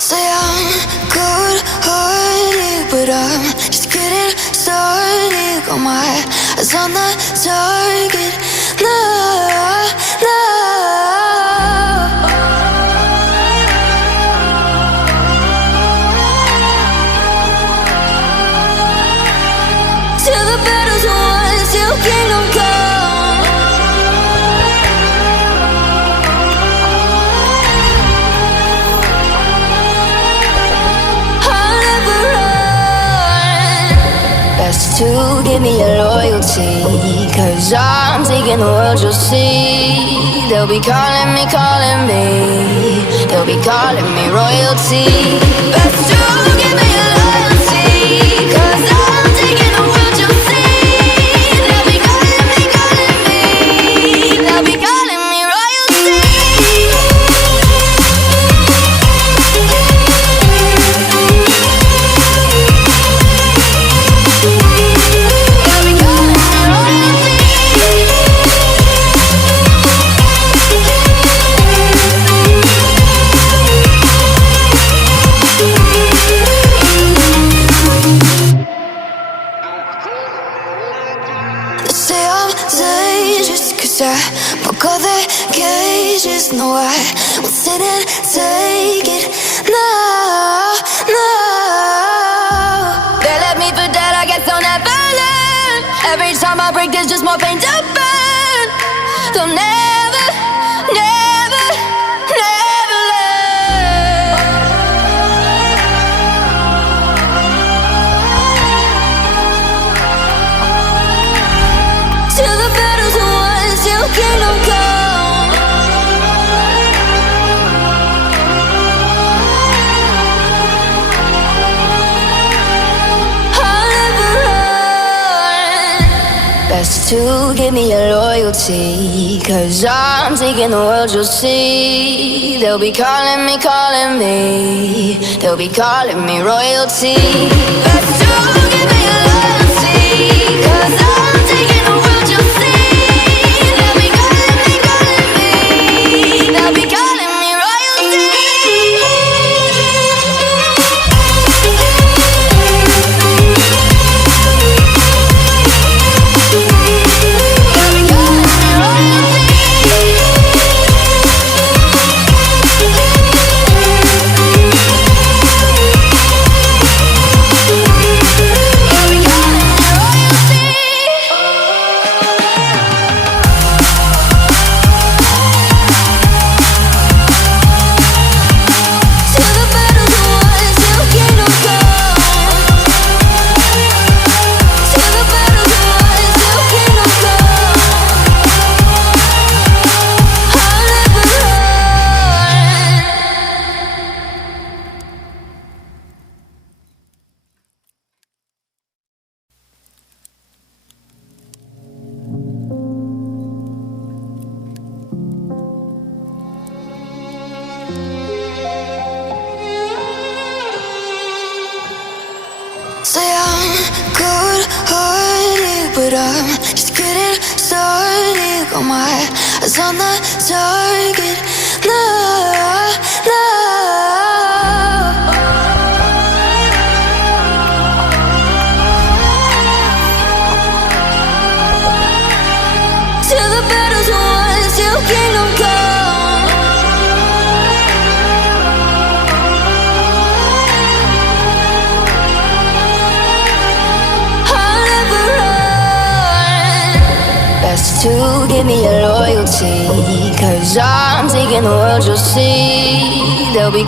Say I'm good-hearted, but I'm just getting started. Got my eyes on the target. No, no. Till the battle's won, till kingdom come. I'll never run. Best to give me your loyalty, 'cause I'm taking the world, you'll see. They'll be calling me, they'll be calling me royalty. Best to give me your loyalty, 'cause I'm taking the world, you'll see. They'll be calling me, they'll be calling me royalty. They'll be calling me royalty. They say I'm dangerous, 'cause I broke all their cages. No, I won't sit and take it. No, no. They left me for dead, I guess I'll never learn. Every time I break, there's just more pain to burn. They'll never, never, never learn. Till the battle's won, till kingdom come. I'll never run. Best to give me your loyalty, 'cause I'm taking the world, you'll see. They'll be calling me, they'll be calling me royalty. Best to give me your loyalty, 'cause I'm taking the world, you'll see. They'll be calling me, they'll be calling me royalty. They'll be calling me royalty. They'll be calling me royalty. Till the battle's won, till kingdom come. Till the battle's won, till kingdom come. I'll never run. Say I'm good-hearted, but I'm just getting started. Got my eyes on the target. No, no. Till the battle's won, till kingdom come. I'll never run. Best to give me your loyalty, 'cause I'm taking the world, you'll see. They'll be